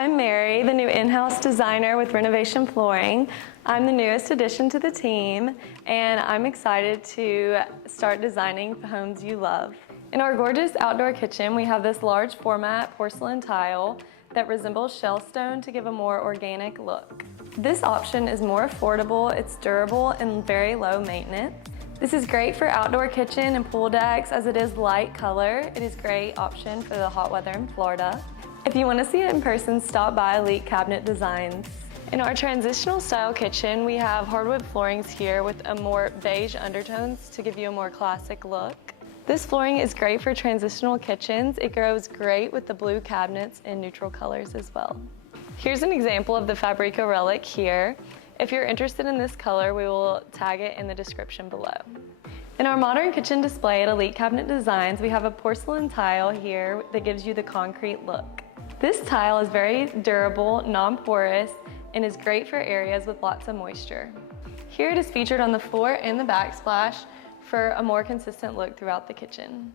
I'm Mary, the new in-house designer with Renovation Flooring. I'm the newest addition to the team, and I'm excited to start designing the homes you love. In our gorgeous outdoor kitchen, we have this large format porcelain tile that resembles shell stone to give a more organic look. This option is more affordable, it's durable, and very low maintenance. This is great for outdoor kitchen and pool decks as it is light color. It is a great option for the hot weather in Florida. If you want to see it in person, stop by Elite Cabinet Designs. In our transitional style kitchen, we have hardwood floorings here with a more beige undertones to give you a more classic look. This flooring is great for transitional kitchens. It goes great with the blue cabinets in neutral colors as well. Here's an example of the Fabrico relic here. If you're interested in this color, we will tag it in the description below. In our modern kitchen display at Elite Cabinet Designs, we have a porcelain tile here that gives you the concrete look. This tile is very durable, non-porous, and is great for areas with lots of moisture. Here it is featured on the floor and the backsplash for a more consistent look throughout the kitchen.